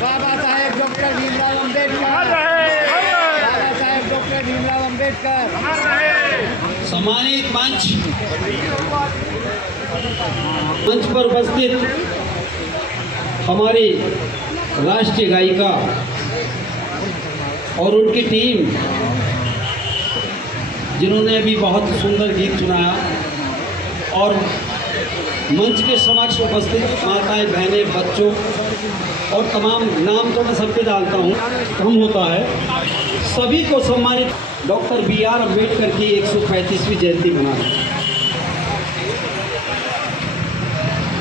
Baba Saheb doctor Bhimrao Ambedkar, Baba Saheb doctor Bhimrao Ambedkar. सम्मानित मंच पर उपस्थित हमारी राष्ट्रीय गायिका और उनकी टीम, जिन्होंने अभी बहुत सुंदर गीत सुनाया, और मंच के समक्ष उपस्थित माताएं, बहनें, बच्चों और तमाम नाम तो मैं सबके जानता हूँ, कम होता है, सभी को सम्मानित। डॉक्टर BR अम्बेडकर की 135वीं जयंती मना रहे हैं।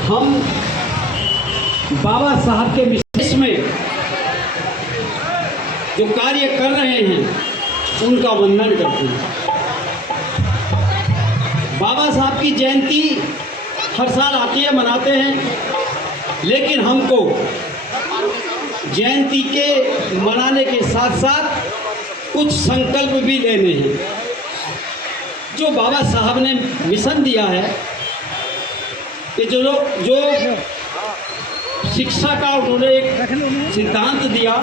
हम बाबा साहब के विशेष में जो कार्य कर रहे हैं उनका वंदन करते हैं। बाबा साहब की जयंती हर साल आती है, मनाते हैं, लेकिन हमको जयंती के मनाने के साथ साथ कुछ संकल्प भी लेने हैं। जो बाबा साहब ने मिशन दिया है कि जो शिक्षा का उन्होंने एक सिद्धांत दिया,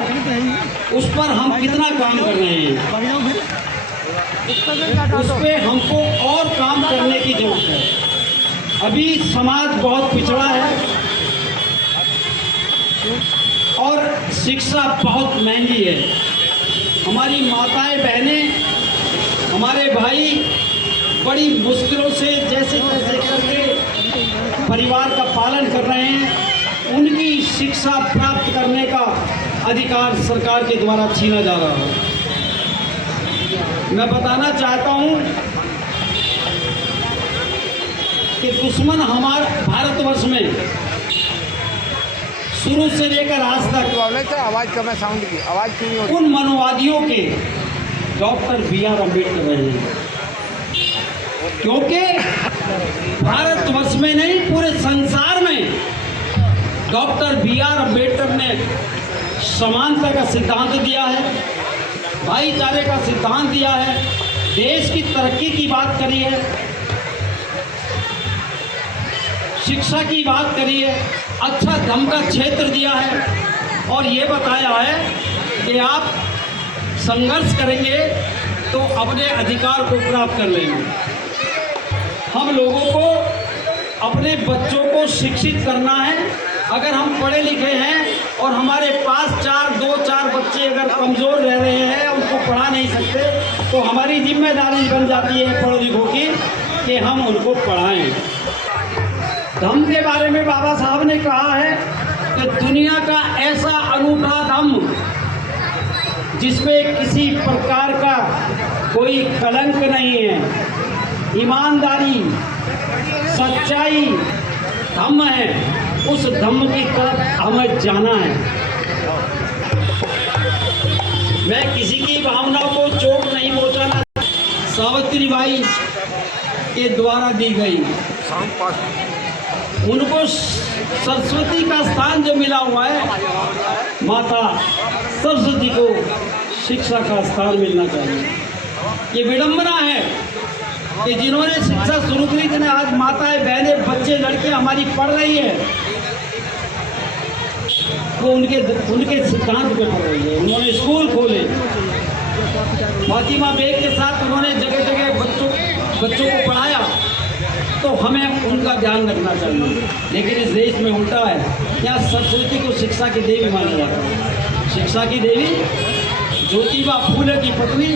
उस पर हम कितना काम कर रहे हैं, उस पर हमको और काम करने की जरूरत है। अभी समाज बहुत पिछड़ा है और शिक्षा बहुत महंगी है। हमारी माताएं, बहनें, हमारे भाई बड़ी मुश्किलों से जैसे तैसे करके परिवार का पालन कर रहे हैं। उनकी शिक्षा प्राप्त करने का अधिकार सरकार के द्वारा छीना जा रहा है। मैं बताना चाहता हूं कि दुश्मन हमारे भारतवर्ष में शुरू से लेकर आज तक आवाज कम है, साउंड की आवाज क्यों नहीं होती? उन मनोवादियों के डॉक्टर BR अम्बेडकर रहे हैं, क्योंकि भारतवर्ष में नहीं, पूरे संसार में डॉक्टर BR अम्बेडकर ने समानता का सिद्धांत दिया है, भाईचारे का सिद्धांत दिया है, देश की तरक्की की बात करी है, शिक्षा की बात करी है, अच्छा धर्म का क्षेत्र दिया है, और ये बताया है कि आप संघर्ष करेंगे तो अपने अधिकार को प्राप्त कर लेंगे। हम लोगों को अपने बच्चों को शिक्षित करना है। अगर हम पढ़े लिखे हैं और हमारे पास 2-4 बच्चे अगर कमज़ोर रह रहे हैं, उनको पढ़ा नहीं सकते, तो हमारी जिम्मेदारी बन जाती है पढ़ो लिखों की कि हम उनको पढ़ाएं। धम्म के बारे में बाबा साहब ने कहा है कि दुनिया का ऐसा अनूठा धम्म जिसमें किसी प्रकार का कोई कलंक नहीं है, ईमानदारी, सच्चाई धम्म है, उस धम्म की तरफ हमें जाना है। मैं किसी की भावनाओं को चोट नहीं पहुंचाना। सावित्रीबाई के द्वारा दी गई, उनको सरस्वती का स्थान जो मिला हुआ है, माता सरस्वती को शिक्षा का स्थान मिलना चाहिए। ये विडंबना है कि जिन्होंने शिक्षा शुरू करी थी, आज माताएं, बहनें, बच्चे, लड़कियां हमारी पढ़ रही है, वो उनके सिद्धांत पे पढ़ रही है। उन्होंने स्कूल खोले, फातिमा बेग के साथ उन्होंने जगह जगह बच्चों को पढ़ाया, तो हमें उनका ध्यान रखना चाहिए। लेकिन इस देश में उल्टा है, यहाँ सरस्वती को शिक्षा की देवी माना जाता है। शिक्षा की देवी ज्योतिबा फूले की पत्नी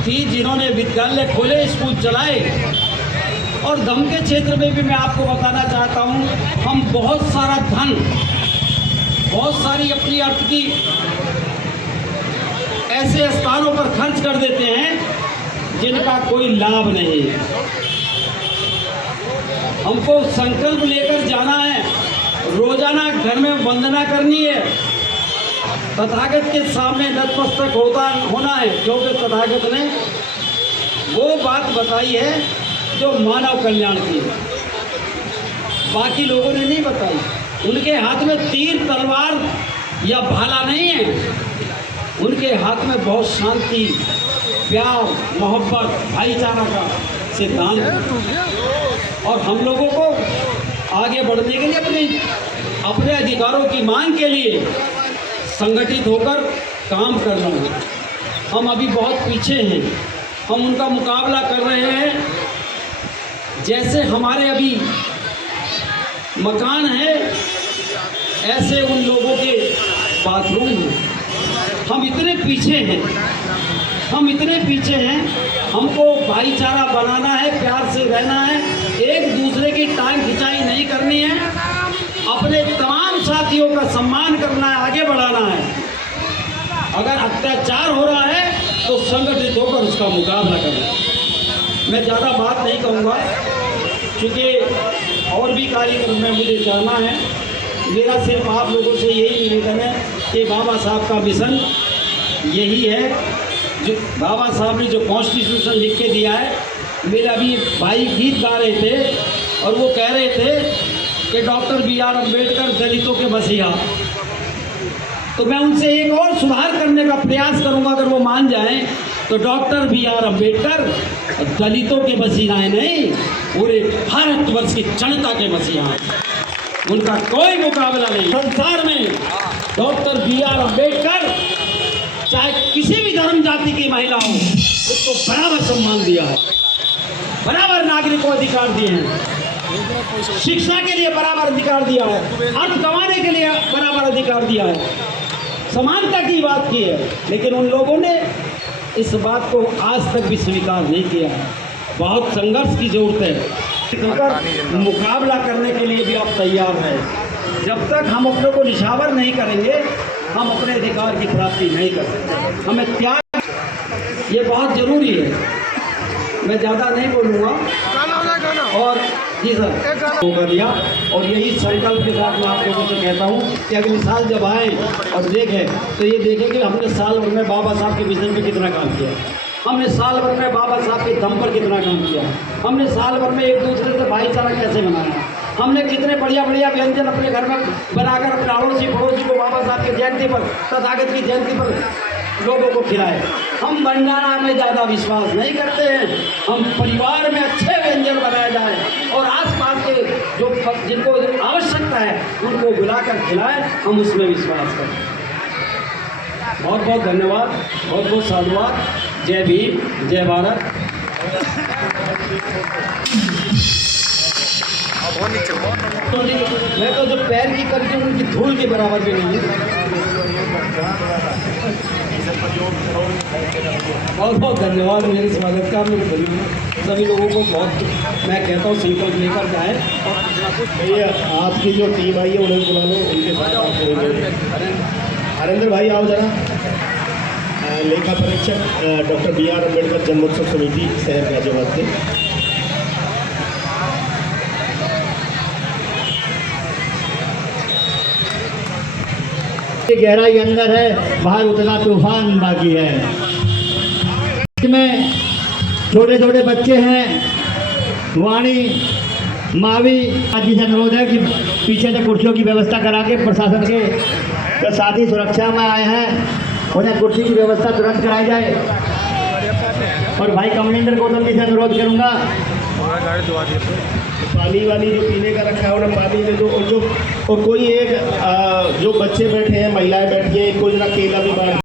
थी, जिन्होंने विद्यालय खोले, स्कूल चलाए। और धम्म के क्षेत्र में भी मैं आपको बताना चाहता हूँ, हम बहुत सारा धन, बहुत सारी अपनी अर्थ की ऐसे स्थानों पर खर्च कर देते हैं जिनका कोई लाभ नहीं है। हमको संकल्प लेकर जाना है, रोजाना घर में वंदना करनी है, तथागत के सामने नतमस्तक होना है, क्योंकि तथागत ने वो बात बताई है जो मानव कल्याण की है, बाकी लोगों ने नहीं बताई। उनके हाथ में तीर, तलवार या भाला नहीं है, उनके हाथ में बहुत शांति, प्यार, मोहब्बत, भाईचारा का सिद्धांत है। और हम लोगों को आगे बढ़ने के लिए अपने अधिकारों की मांग के लिए संगठित होकर काम करना है। हम अभी बहुत पीछे हैं, हम उनका मुकाबला कर रहे हैं। जैसे हमारे अभी मकान है, ऐसे उन लोगों के बाथरूम हैं। हम इतने पीछे हैं, हम इतने पीछे हैं। हमको भाईचारा बनाना है, प्यार से रहना है, एक दूसरे की टांग खिंचाई नहीं करनी है, अपने तमाम साथियों का सम्मान करना है, आगे बढ़ाना है। अगर अत्याचार हो रहा है तो संगठित होकर उसका मुकाबला करना। मैं ज़्यादा बात नहीं कहूँगा क्योंकि और भी कार्यक्रम में मुझे जाना है। मेरा सिर्फ आप लोगों से यही निवेदन है कि बाबा साहब का मिशन यही है, जो बाबा साहब ने जो कॉन्स्टिट्यूशन लिख के दिया है। मेरे अभी भाई गीत गा रहे थे और वो कह रहे थे कि डॉक्टर BR अम्बेडकर दलितों के मसीहा। तो मैं उनसे एक और सुधार करने का प्रयास करूंगा, अगर वो मान जाएं तो डॉक्टर BR अम्बेडकर दलितों के मसीहा हैं नहीं, पूरे भारतवर्ष की जनता के मसीहा हैं। उनका कोई मुकाबला नहीं संसार में। डॉक्टर BR अम्बेडकर चाहे किसी भी धर्म जाति की महिला हो, उसको बराबर सम्मान दिया है, बराबर नागरिकों अधिकार दिए हैं, शिक्षा के लिए बराबर अधिकार दिया है, अर्थ कमाने के लिए बराबर अधिकार दिया है, समानता की बात की है। लेकिन उन लोगों ने इस बात को आज तक भी स्वीकार नहीं किया है। बहुत संघर्ष की जरूरत है। मुकाबला करने के लिए भी आप तैयार हैं। जब तक हम अपने को निछावर नहीं करेंगे, हम अपने अधिकार की प्राप्ति नहीं कर सकते। हमें त्याग, ये बहुत ज़रूरी है। मैं ज़्यादा नहीं बोलूँगा। और जी सर होगा दिया, और यही संकल्प के साथ मैं आप लोगों से कहता हूँ कि अगले साल जब आएँ और देखें तो ये देखें कि हमने साल भर में बाबा साहब के विजन पे कितना काम किया, हमने साल भर में बाबा साहब के दम पर कितना काम किया, हमने साल भर में एक दूसरे से भाईचारा कैसे बनाया, हमने कितने बढ़िया बढ़िया व्यंजन अपने घर में बनाकर अपने अड़ोसी पड़ोसी को बाबा साहब की जयंती पर, तथागत की जयंती पर लोगों को खिलाए। हम भंडारा में ज़्यादा विश्वास नहीं करते हैं, हम परिवार में अच्छे व्यंजन बनाए जाए और आसपास के जो जिनको आवश्यकता है उनको बुलाकर खिलाएं, हम उसमें विश्वास करें। बहुत बहुत धन्यवाद, बहुत बहुत साधुवाद। जय भीम, जय भारत। मैं तो जो पैर की करती हूँ उनकी धूल के बराबर भी नहीं है। बहुत बहुत धन्यवाद मेरे स्वागत का। मैं सभी लोगों को बहुत, मैं कहता हूँ संकल्प लेकर जाए। भैया आपकी जो टीम आई है उन्हें बुला लो, उनके साथ आप करेंगे। हरेंद्र भाई आओ जरा। लेखा परीक्षक डॉक्टर BR अम्बेडकर जन्मोत्सव समिति शहर गाजियाबाद के। गहराई अंदर है, बाहर उतना तूफान बाकी है। इसमें छोटे छोटे बच्चे हैं। वाणी मावी जी से अनुरोध है कि पीछे से कुर्सियों की व्यवस्था करा के प्रशासन के जो साथी सुरक्षा में आए हैं उन्हें कुर्सी की व्यवस्था तुरंत कराई जाए। और भाई कमलेंद्र गौतम जी से अनुरोध करूँगा, पानी वाली जो पीने का रखा है उन्हें पानी में जो और कोई एक जो बच्चे बैठे हैं, महिलाएं बैठी हैं, कोई जरा केला भी बांट